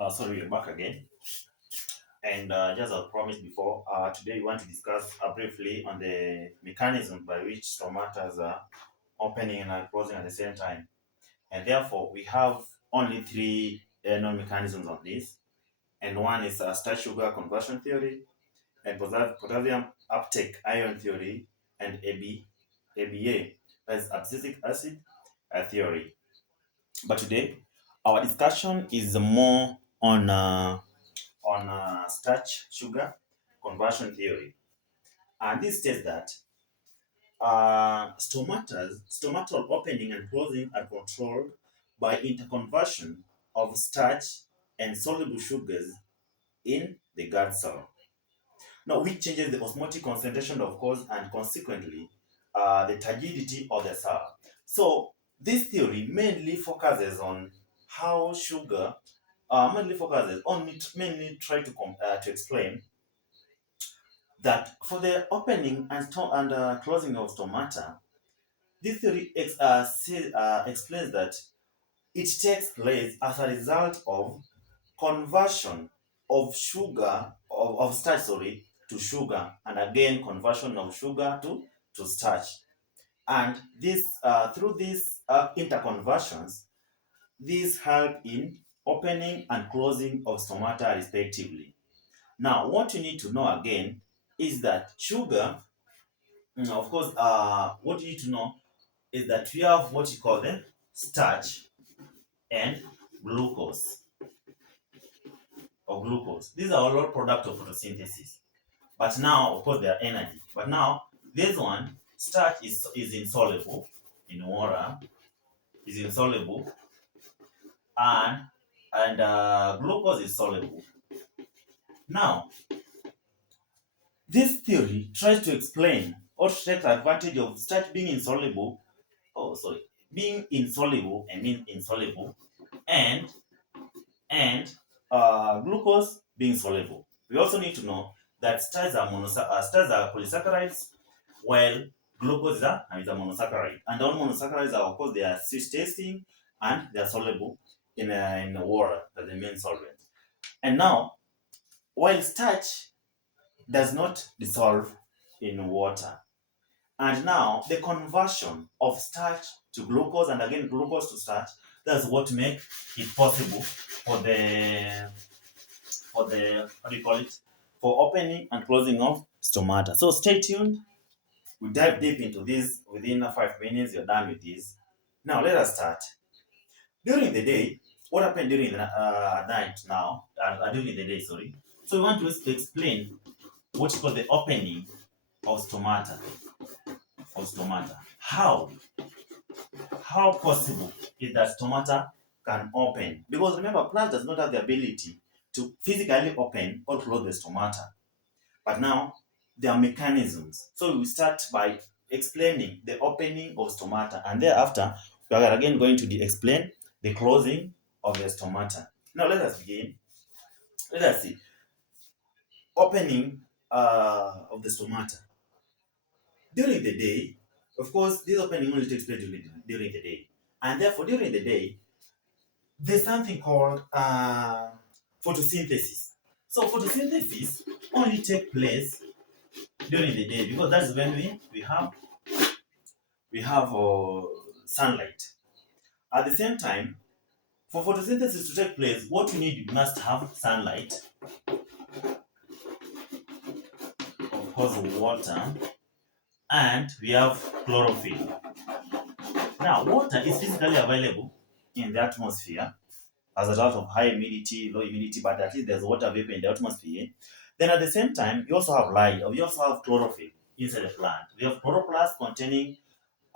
We're back again. And just as promised before, today we want to discuss briefly on the mechanism by which stomatas are opening and closing at the same time. And therefore, we have only three known mechanisms on this. And one is starch sugar conversion theory, and potassium uptake ion theory, and ABA, as abscisic acid theory. But today, our discussion is more on starch sugar conversion theory. And this states that stomatal opening and closing are controlled by interconversion of starch and soluble sugars in the gut cell. Now, which changes the osmotic concentration, of course, and consequently the turgidity of the cell. So, this theory mainly focuses on how sugar mainly focuses on mainly try to explain that for the opening and closing of stomata, this theory explains that it takes place as a result of conversion of of starch, to sugar, and again conversion of sugar to starch. And this through these interconversions, these help in opening and closing of stomata respectively. Now, what you need to know again is that sugar, of course, what you need to know is that we have what you call the starch and glucose or glucose. These are all products of photosynthesis. But now, of course, they are energy. But now, this one, starch is insoluble in water, is insoluble, and glucose is soluble. Now, this theory tries to explain or to take advantage of starch being insoluble. Oh, sorry, being insoluble. I mean insoluble, and and glucose being soluble. We also need to know that starch are polysaccharides, while glucose is a monosaccharide. And all monosaccharides are, of course, they are sweet tasting and they are soluble in water, that's the main solvent. And now, while starch does not dissolve in water, and now the conversion of starch to glucose and again glucose to starch, that's what make it possible for the what do you call it? For opening and closing of stomata. So stay tuned. We'll dive deep into this within 5 minutes. You're done with this. Now let us start. During the day, what happened during the night now? During the day, sorry. So we want to explain what's called the opening of stomata. How possible is that stomata can open? Because remember, plant does not have the ability to physically open or close the stomata. But now there are mechanisms. So we start by explaining the opening of stomata, and thereafter we are again going to explain the closing of the stomata. Now let us begin. Let us see. Opening of the stomata. During the day, of course, this opening only takes place during the day. And therefore, during the day, there's something called photosynthesis. So photosynthesis only takes place during the day because that's when we have sunlight. At the same time, for photosynthesis to take place, what you need, you must have sunlight, of course, water, and we have chlorophyll. Now, water is physically available in the atmosphere as a result of high humidity, low humidity, but at least there's water vapor in the atmosphere. Then at the same time, you also have light, or you also have chlorophyll inside the plant. We have chloroplast containing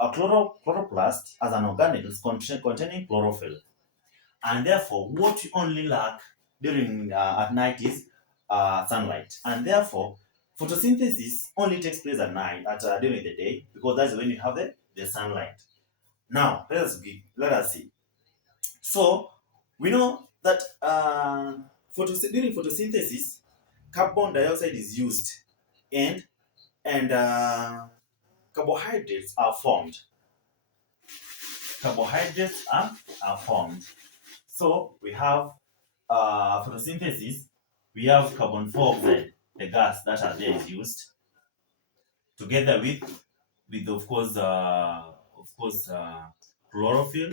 chloroplast as an organelle containing chlorophyll. And therefore, what you only lack during at night is sunlight. And therefore, photosynthesis only takes place at night, during the day, because that's when you have the sunlight. Now, let us see. So, we know that during photosynthesis, carbon dioxide is used, and and carbohydrates are formed. Carbohydrates are formed. So we have photosynthesis, we have carbon dioxide, the gas that are there is used together with of course chlorophyll.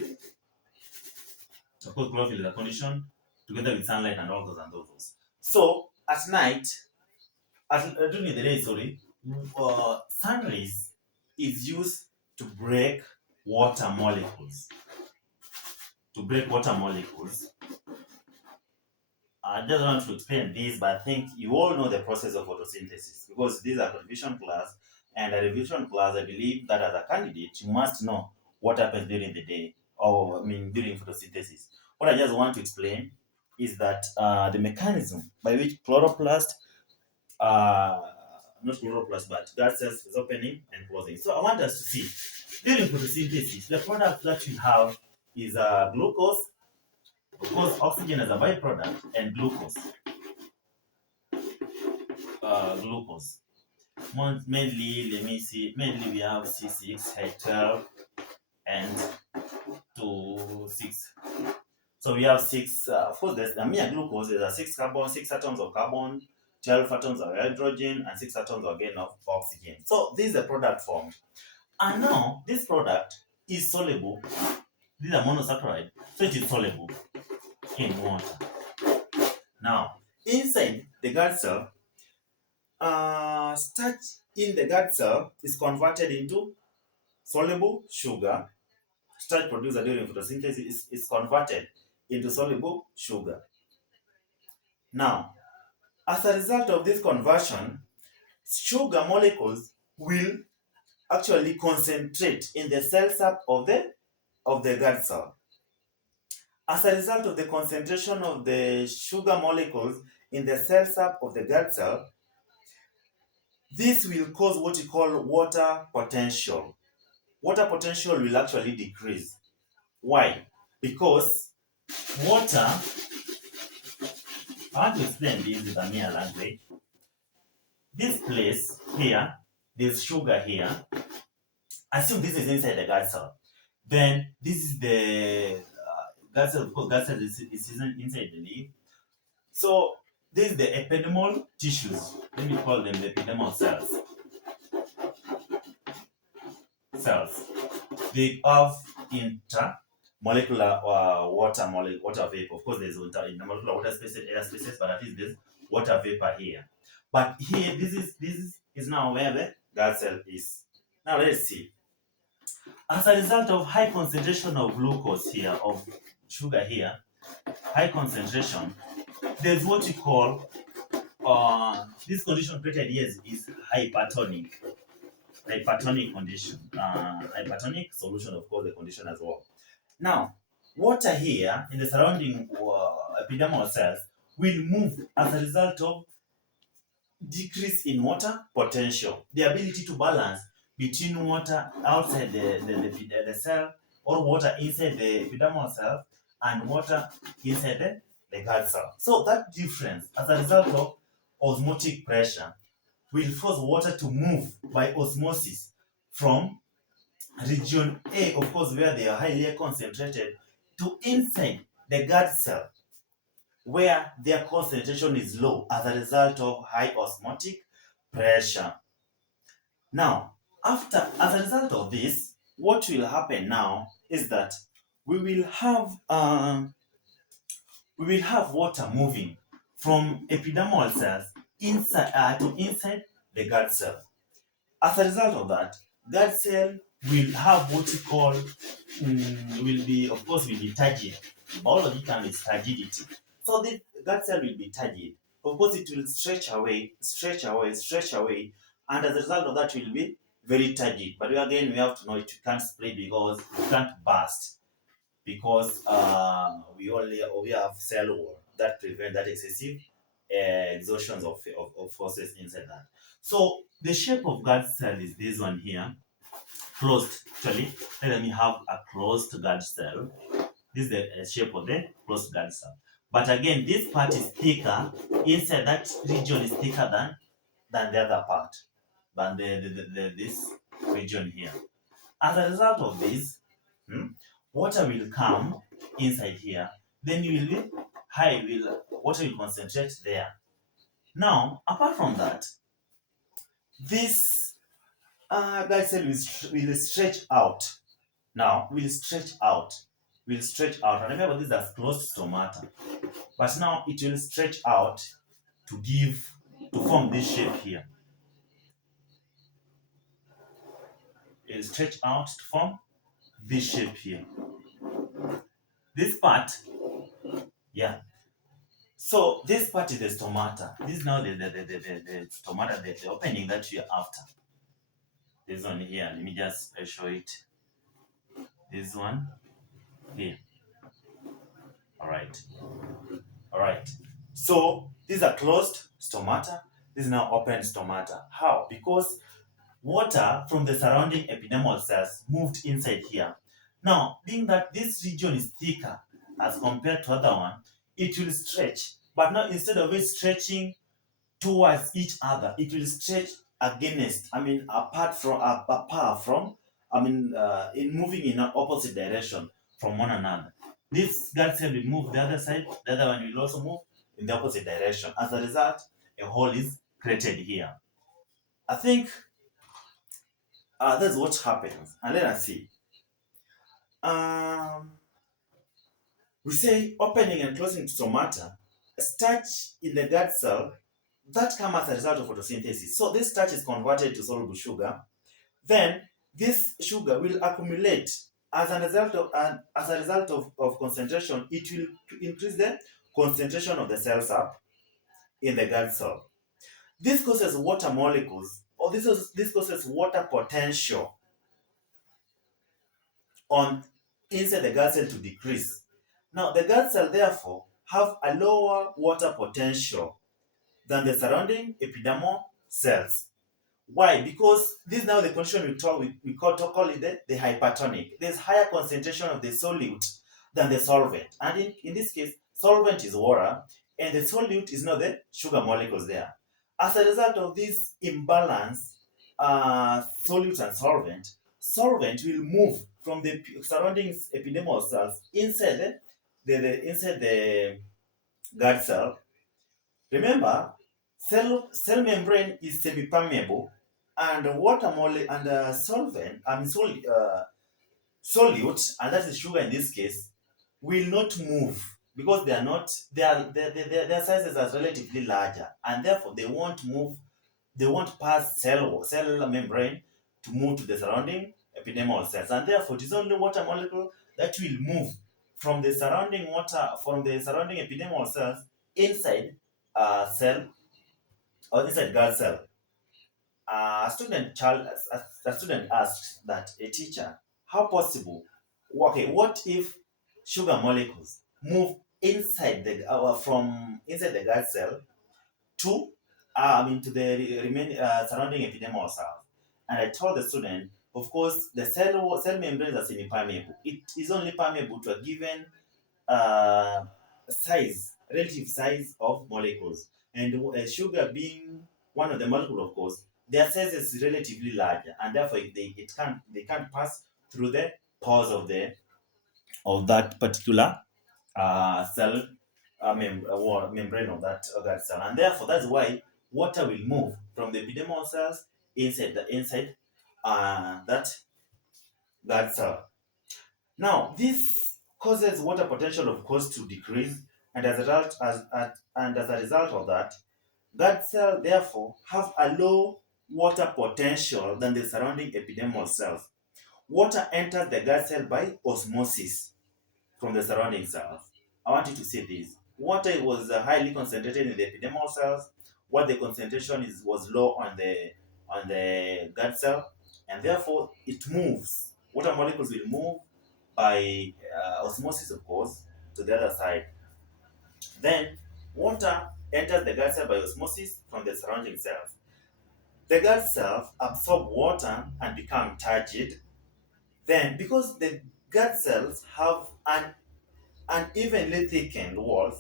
Of course, chlorophyll is a condition together with sunlight and all those and those. So at night, during the day, sorry, sun rays is used to break water molecules. To break water molecules. I just want to explain this, but I think you all know the process of photosynthesis because these are revision class, and a revision class, I believe that as a candidate, you must know what happens during the day, or I mean during photosynthesis. What I just want to explain is that the mechanism by which chloroplast, uh, not chloroplast, but guard cells is opening and closing. So I want us to see during photosynthesis, the product that we have is glucose, of course, oxygen as a byproduct, and glucose. Mainly, let me see, mainly we have C6, H12, and 2, 6. So we have six, of course, there's the mere glucose, there are six atoms of carbon, 12 atoms of hydrogen, and 6 atoms again of oxygen. So this is the product form. And now, this product is soluble. This is a monosaccharide, so it is soluble in water. Now, inside the guard cell, starch in the guard cell is converted into soluble sugar. Starch produced during photosynthesis is converted into soluble sugar. Now, as a result of this conversion, sugar molecules will actually concentrate in the cell sap of the guard cell. As a result of the concentration of the sugar molecules in the cell sap of the guard cell, this will cause what we call water potential. Water potential will actually decrease. Why? Because water, I want to explain this with a mere language. This place here, there's sugar here. Assume this is inside the guard cell. Then this is the guard cell, because guard cell is inside the leaf. So this is the epidermal tissues. Let me call them the epidermal cells. They have intermolecular water vapor. Of course, there's intermolecular water spaces, air spaces, but at least there's water vapor here. But here, this is now where the guard cell is. Now let's see. As a result of high concentration of glucose here, of sugar here, high concentration, there's what we call this condition created here is hypertonic condition. Hypertonic solution, of course, the condition as well. Now, water here in the surrounding epidermal cells will move as a result of decrease in water potential, the ability to balance between water outside the cell or water inside the epidermal cell and water inside the guard cell. So that difference as a result of osmotic pressure will force water to move by osmosis from region A, of course, where they are highly concentrated, to inside the guard cell, where their concentration is low as a result of high osmotic pressure. Now, as a result of this, what will happen now is that we will have water moving from epidermal cells inside to inside the guard cell. As a result of that, guard cell will have what we call will be turgid. Biology term is turgidity. So the guard cell will be turgid. Of course, it will stretch away, and as a result of that, it will be very turgid. But again, we have to know it can't split because it can't burst because we have cell wall that prevent that excessive exhaustions of forces inside that. So the shape of guard cell is this one here, closed. Actually, let me have a closed guard cell. This is the shape of the closed guard cell. But again, this part is thicker. Inside that region is thicker than the other part, than this region here. As a result of this, water will come inside here. Then you will water will concentrate there. Now, apart from that, this guide cell will stretch out. Now, will stretch out. And remember, these are closed stomata. But now it will stretch out to form this shape here. It will stretch out to form this shape here. This part, yeah. So this part is the stomata. This is now the stomata, the opening that you're after. This one here. Let me just show it. This one here. All right. All right. So these are closed stomata. This is now open stomata. How? Because water from the surrounding epidermal cells moved inside here. Now, being that this region is thicker as compared to other one, it will stretch. But now instead of it stretching towards each other, it will stretch apart from, in moving in an opposite direction from one another. This guard cell will move the other side, the other one will also move in the opposite direction. As a result, a hole is created here. I think that's what happens. And let us see. Um, we say opening and closing stomata, starch in the gut cell that comes as a result of photosynthesis. So this starch is converted to soluble sugar. Then this sugar will accumulate as a result of concentration. It will increase the concentration of the cells up in the gut cell. This causes water molecules, or this causes water potential on inside the gut cell to decrease. Now, the gut cell therefore have a lower water potential than the surrounding epidermal cells. Why? Because this is now the condition we call it the hypertonic. There's higher concentration of the solute than the solvent. And in this case, solvent is water, and the solute is not the sugar molecules there. As a result of this imbalance, solute and solvent will move from the surrounding epidermal cells inside inside the gut cell. Remember, cell membrane is semi-permeable, and water mole and solute, and that's the sugar in this case, will not move because they are not their sizes are relatively larger, and therefore they won't move. They won't pass cell membrane to move to the surrounding epidermal cells, and therefore it is only water molecule that will move from the surrounding epidermal cells inside cell or inside gut cell. A student asks that a teacher, how possible? Okay, what if sugar molecules move inside the from inside the gut cell to to the remaining surrounding epidermal cells? And I told the student, of course, the cell membranes are semi-permeable. It is only permeable to a given uh, relative size of molecules. And sugar being one of the molecules, of course, their size is relatively larger, and therefore they can't pass through the pores of that particular cell membrane of that cell, and therefore that's why water will move from the epidermal cells inside that cell. Now, this causes water potential, of course, to decrease, and as a result of that, gut cells therefore have a low water potential than the surrounding epidermal cells. Water enters the gut cell by osmosis from the surrounding cells. I want you to see this. Water was highly concentrated in the epidermal cells, while the concentration was low on the gut cell, and therefore it moves. Water molecules will move by osmosis, of course, to the other side. Then water enters the gut cell by osmosis from the surrounding cells. The gut cells absorb water and become turgid. Then, because the gut cells have an unevenly thickened walls,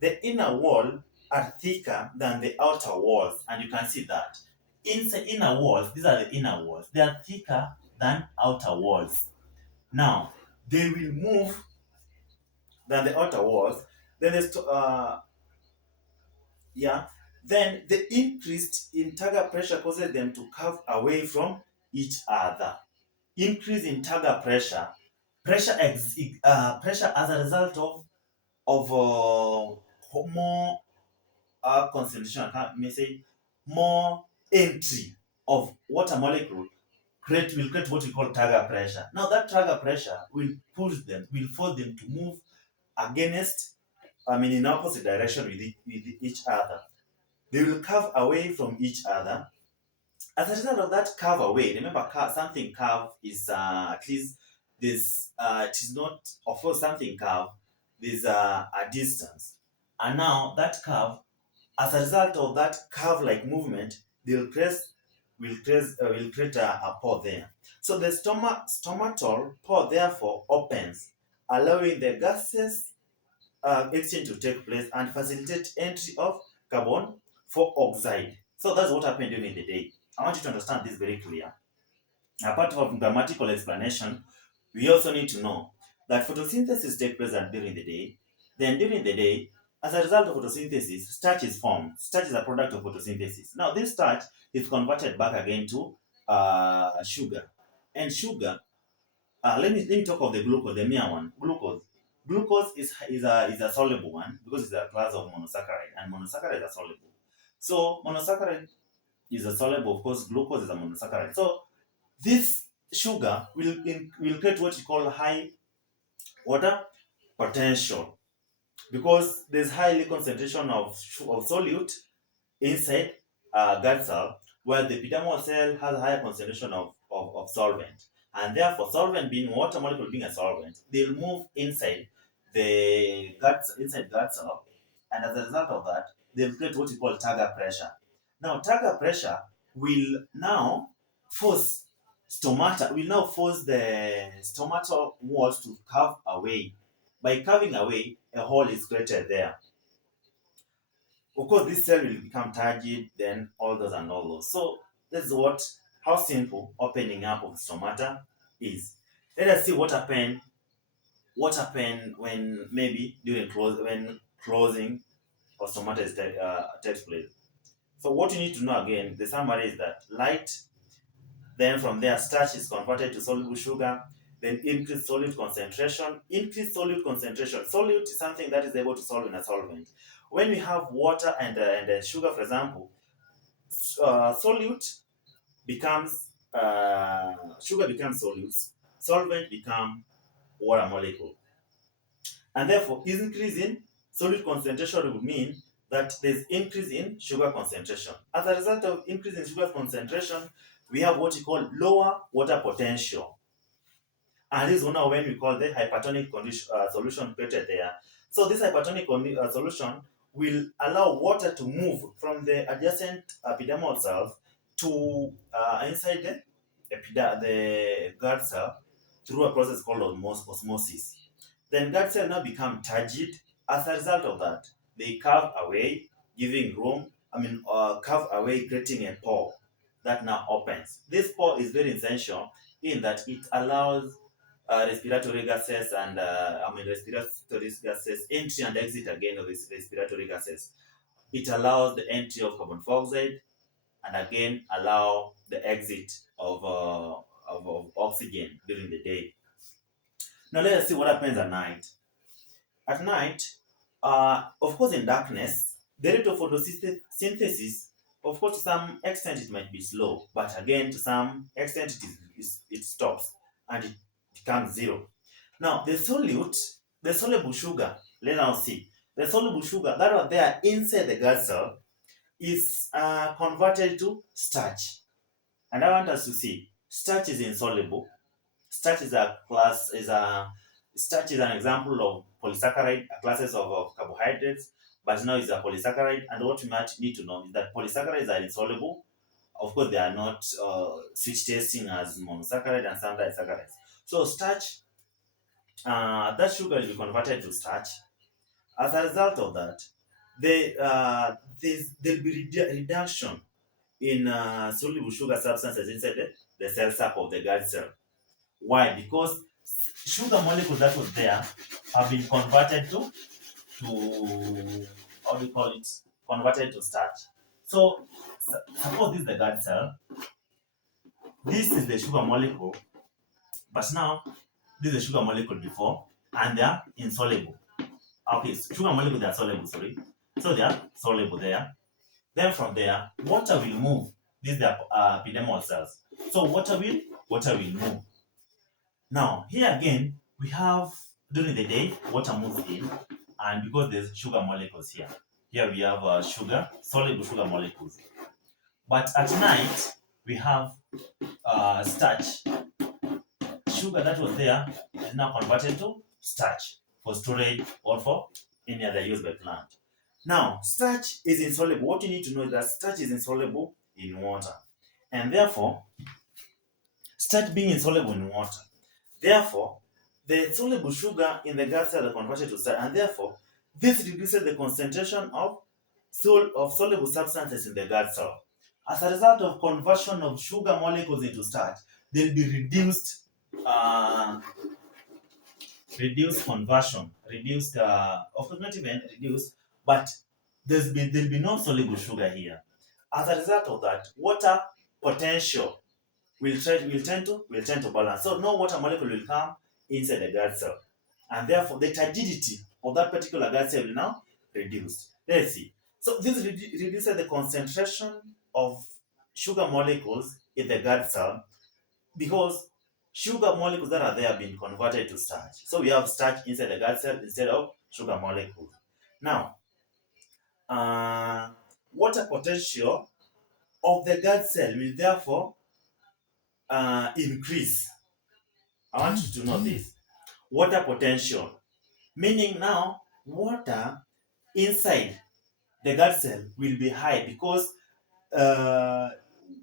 the inner wall are thicker than the outer walls, and you can see that. Inside inner walls, these are the inner walls, they are thicker than outer walls. Now, they will move than the outer walls, Then yeah, then the increase in target pressure causes them to curve away from each other. Increase in target pressure, pressure as a result of more concentration. I may say more entry of water molecule will create what we call target pressure. Now that target pressure will force them to move against, in opposite direction with each other. They will curve away from each other. As a result of that curve away, remember something curve is at least this. It is not, of course, something curve. There's a distance, and now that curve, as a result of that curve-like movement, will create a pore there. So the stomatal pore therefore opens, allowing the gases exchange to take place and facilitate entry of carbon dioxide. So that's what happened during the day. I want you to understand this very clear. Apart from grammatical explanation, we also need to know that photosynthesis takes place during the day. Then during the day, as a result of photosynthesis, starch is formed. Starch is a product of photosynthesis. Now this starch is converted back again to sugar. And sugar, let me talk of the glucose, the mere one. Glucose is a soluble one because it's a class of monosaccharide, and monosaccharide are soluble. So monosaccharide is a soluble, of course, glucose is a monosaccharide. So this sugar will create what you call high water potential because there's highly concentration of solute inside gut cell, where the epidermal cell has a higher concentration of solvent. And therefore, solvent being water molecule being a solvent, they'll move inside gut cell, and as a result of that, they'll create what we call target pressure. Now, target pressure will now force will now force the stomatal walls to curve away. By curving away, a hole is created there. Of course, this cell will become turgid, then all those and all those. So this is how simple opening up of stomata is. Let us see what happened when maybe when closing of stomata takes place. So what you need to know again, the summary is that light, then from there starch is converted to soluble sugar, then increased solute concentration. Increased solute concentration. Solute is something that is able to solve in a solvent. When we have water and sugar, for example, solute becomes sugar becomes solute, solvent become water molecule, and therefore increase in solute concentration would mean that there's increase in sugar concentration. As a result of increase in sugar concentration, we have what we call lower water potential. And this is one when we call the hypertonic solution created there. So this hypertonic solution will allow water to move from the adjacent epidermal cells to inside the gut cell through a process called osmosis. Then gut cell now become turgid. As a result of that, they curve away, giving room, curve away, creating a pore that now opens. This pore is very essential in that it allows respiratory gases and respiratory gases entry and exit again of this respiratory gases. It allows the entry of carbon dioxide and again allow the exit of oxygen during the day. Now let us see what happens at night. At night, of course, in darkness, the rate of photosynthesis, of course, to some extent it might be slow, but again, to some extent it stops and it becomes zero. Now, the soluble sugar, let's now see. The soluble sugar that are there inside the gut cell is converted to starch. And I want us to see starch is insoluble. Starch is a class is a Starch is an example of polysaccharide, classes of carbohydrates, but now it's a polysaccharide. And what we might need to know is that polysaccharides are insoluble. Of course, they are not switch tasting as monosaccharide and some disaccharides. So starch, that sugar will be converted to starch. As a result of that, there'll be reduction in soluble sugar substances inside the cell sap of the gut cell. Why? Because sugar molecules that was there have been converted to to, how do you call it, converted to starch. So suppose this is the guard cell, this is the sugar molecule, but now this is the sugar molecule before, and they are insoluble. Okay, sugar molecule they are soluble, sorry. So they are soluble there. Then from there, water will move. These are epidermal cells. So water will move. Now here again, we have during the day water moves in, and because there's sugar molecules here, here we have soluble sugar molecules. But at night we have starch. Sugar that was there is now converted to starch for storage or for any other use by plant. Now, starch is insoluble. What you need to know is that starch is insoluble in water. And therefore, starch being insoluble in water, therefore, the soluble sugar in the gut cell are converted to starch. And therefore, this reduces the concentration of soluble substances in the gut cell. As a result of conversion of sugar molecules into starch, there will be uh, reduced conversion, reduced, of course not even reduced, but there'll be no soluble sugar here. As a result of that, water potential will tend to balance. So no water molecule will come inside the gut cell, and therefore the turgidity of that particular gut cell will now reduce. Let's see. So this reduces the concentration of sugar molecules in the gut cell because sugar molecules that are there have been converted to starch. So we have starch inside the gut cell instead of sugar molecules. Now, uh, water potential of the gut cell will therefore increase. I want you to know this. Water potential, meaning now water inside the gut cell will be high because uh,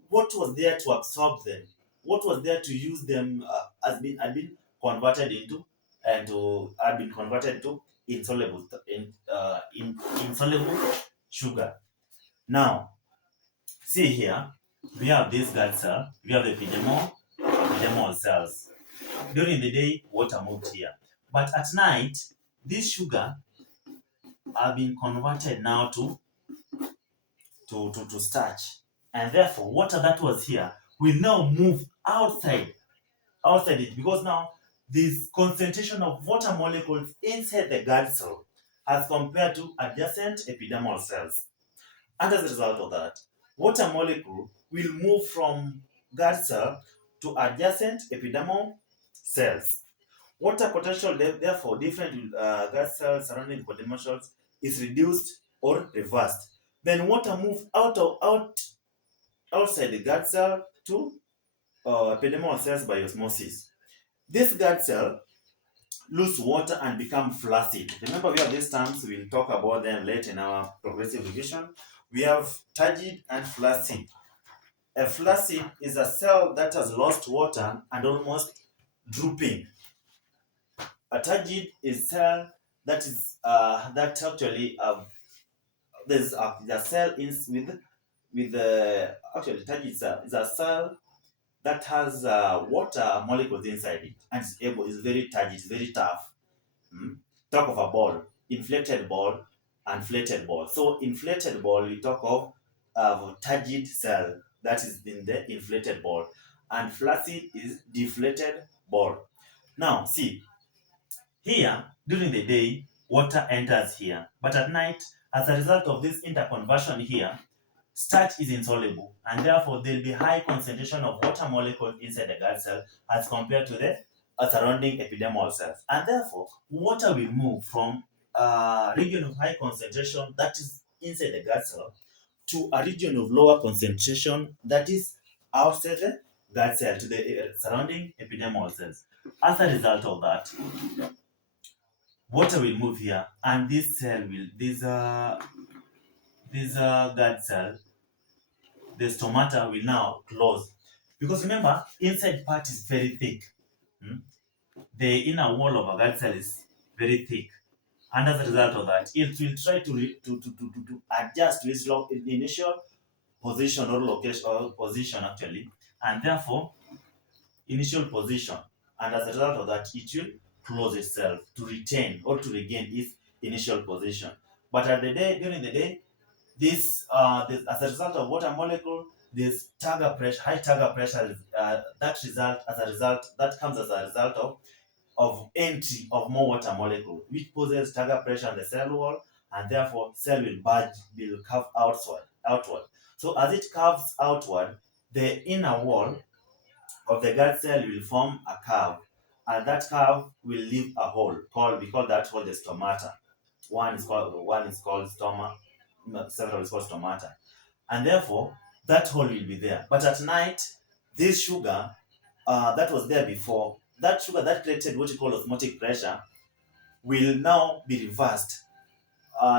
what was there to absorb them, what was there to use them had been converted into and to had been converted to insoluble sugar. Now, see here, we have this gut cell, we have the epidermal cells. During the day, water moved here, but at night, this sugar have been converted now to starch. And therefore, water that was here will now move outside it because now this concentration of water molecules inside the gut cell as compared to adjacent epidermal cells. And as a result of that, water molecule will move from gut cell to adjacent epidermal cells. Water potential, therefore, different gut cells surrounding the epidermal cells is reduced or reversed. Then water moves outside the gut cell to epidermal cells by osmosis. This gut cell lose water and become flaccid. Remember, we have these terms, we'll talk about them later in our progressive revision. We have turgid and flaccid. A flaccid is a cell that has lost water and almost drooping. A turgid is cell that actually there's a cell is with the actually turgid is a cell that has water molecules inside it and is very turgid, it's very tough. Mm? Talk of a ball, inflated ball and flated ball. So inflated ball, we talk of a turgid cell that is in the inflated ball, and flaccid is deflated ball. Now, see, here during the day, water enters here, but at night, as a result of this interconversion here, starch is insoluble, and therefore there will be high concentration of water molecules inside the gut cell as compared to the surrounding epidermal cells. And therefore, water will move from a region of high concentration that is inside the gut cell to a region of lower concentration that is outside the gut cell to the surrounding epidermal cells. As a result of that, water will move here, and this cell will this gut cell, the stomata will now close. Because remember, inside part is very thick. Hmm? The inner wall of a gut cell is very thick. And as a result of that, it will try to adjust to its initial position or location or position actually. And therefore, initial position. And as a result of that, it will close itself to retain or to regain initial position. But during the day, as a result of water molecule, this Tagger pressure, high Tagger pressure, that comes as a result of entry of more water molecule, which poses Tagger pressure on the cell wall, and therefore cell will curve outward. So as it curves outward, the inner wall of the guard cell will form a curve, and that curve will leave a hole. We call that hole the stomata. One is called stoma, several is called stomata, and therefore that hole will be there. But at night, this sugar that was there before, that sugar that created what you call osmotic pressure, will now be reversed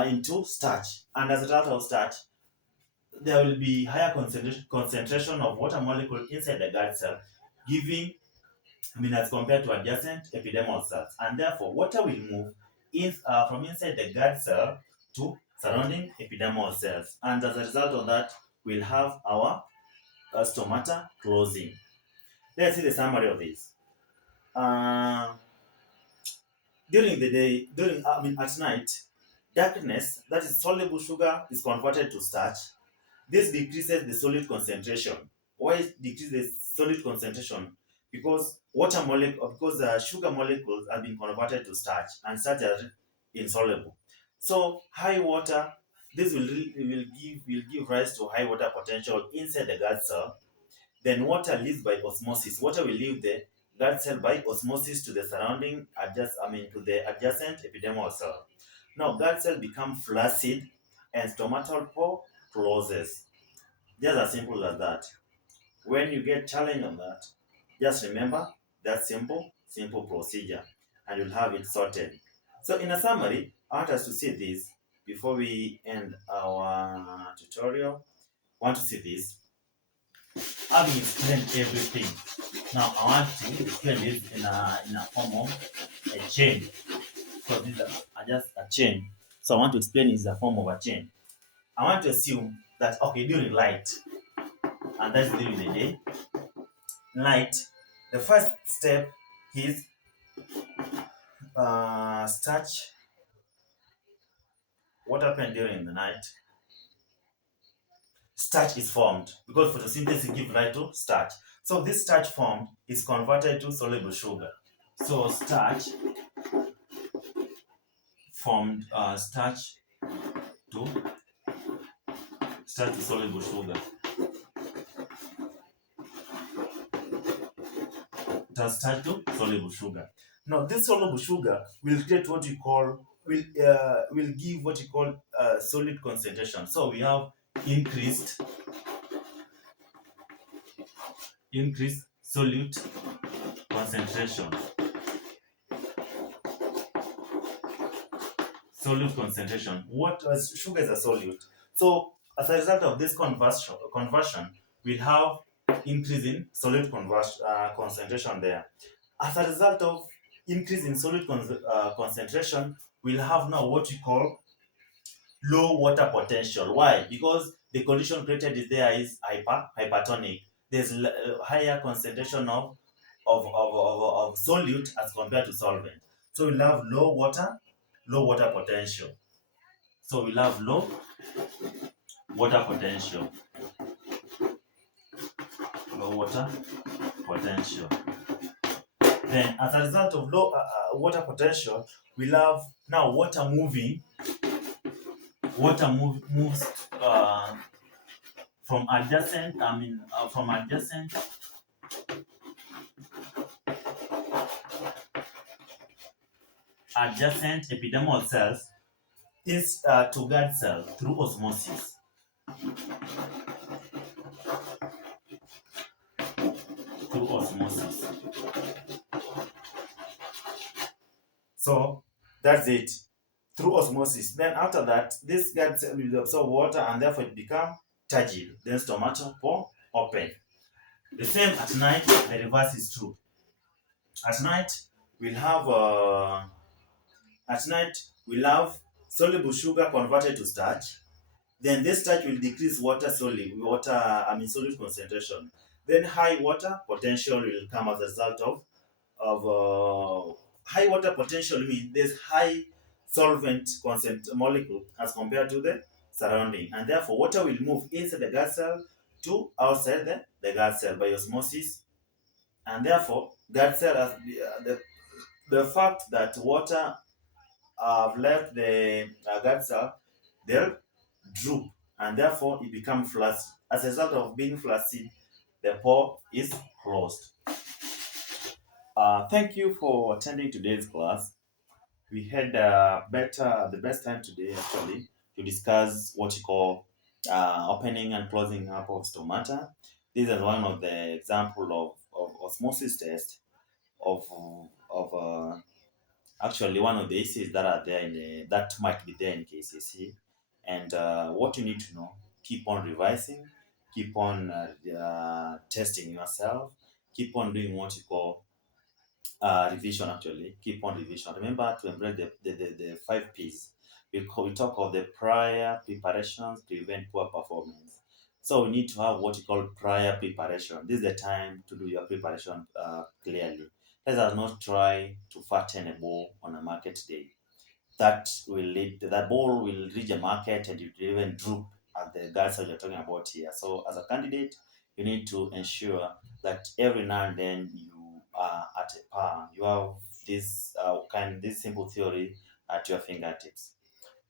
into starch, and as a result of starch, there will be higher concentration of water molecule inside the guard cell, giving, as compared to adjacent epidermal cells, and therefore water will move from inside the guard cell to surrounding epidermal cells, and as a result of that, we'll have our stomata closing. Let's see the summary of this. Uh, During the day, at night, darkness, that is soluble sugar, is converted to starch. This decreases the solid concentration. Why it decreases the solid concentration? Because sugar molecules have been converted to starch, and starch are insoluble. So high water, this will give rise to high water potential inside the gut cell. Then water leaves by osmosis. Water will leave the guard cell by osmosis to the to the adjacent epidermal cell. Now guard cell become flaccid and stomatal pore closes. Just as simple as that. When you get challenged on that, just remember that simple procedure, and you'll have it sorted. So in a summary, I want us to see this before we end our tutorial. I want to see this. Having explained everything, now I want to explain this in a form of a chain. So these are just a chain. So I want to explain it in the form of a chain. I want to assume that, okay, during light, and that's during the day, light, the first step is starch. What happened during the night? Starch is formed because photosynthesis gives rise to starch. So this starch formed is converted to soluble sugar. So formed to starch to soluble sugar. It has starch to soluble sugar. Now this soluble sugar will create what you call will give what you call solid concentration. So we have increased solute concentration. Solute concentration. What sugar is a solute. So as a result of this conversion, we'll have increase in solute concentration there. As a result of increase in solute concentration, we'll have now what we call low water potential. Why? Because the condition created is hypertonic. There's higher concentration of solute as compared to solvent. So we'll have low water potential. So we'll have low water potential. Low water potential. Then, as a result of low water potential, we'll have now water moving. Water moves from adjacent. From adjacent epidermal cells is to guard cell through osmosis. Through osmosis. So that's it. Through osmosis. Then after that, this guard cell will absorb water and therefore it become turgid. Then stomata pore open. The same at night, the reverse is true. At night, we'll have soluble sugar converted to starch. Then this starch will decrease solute concentration. Then high water potential will come as a result of high water potential means there's high solvent constant molecule as compared to the surrounding. And therefore, water will move inside the guard cell to outside the guard cell by osmosis. And therefore, guard cell has the fact that water have left the guard cell, they'll droop, and therefore it becomes flaccid. As a result of being flaccid, the pore is closed. Thank you for attending today's class. We had the best time today actually to discuss what you call opening and closing up of stomata. This is one of the example of osmosis test of of actually one of the essays that are there in that might be there in KCC. And what you need to know, keep on revising, keep on testing yourself, keep on doing what you call revision actually. Keep on revision. Remember to embrace the 5 P's. We talk of the prior preparations prevent poor performance. So we need to have what you call prior preparation. This is the time to do your preparation clearly. Let us not try to fatten a ball on a market day. That ball will reach a market and it will even droop at the guys that you're talking about here. So as a candidate, you need to ensure that every now and then you are at a par. You have this simple theory at your fingertips.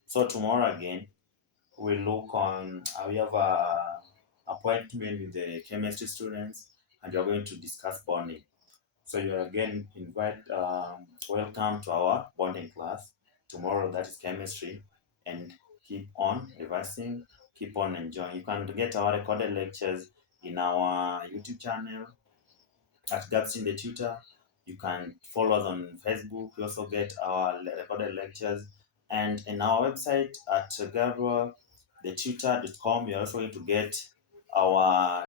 So tomorrow again, we look on. We have a appointment with the chemistry students, and we are going to discuss bonding. So you are again welcome to our bonding class tomorrow. That is chemistry, and keep on revising, keep on enjoying. You can get our recorded lectures in our YouTube channel at Gaps in the Tutor. You can follow us on Facebook. We also get our recorded lectures, and in our website at gabrielthetutor.com. You're also going to get our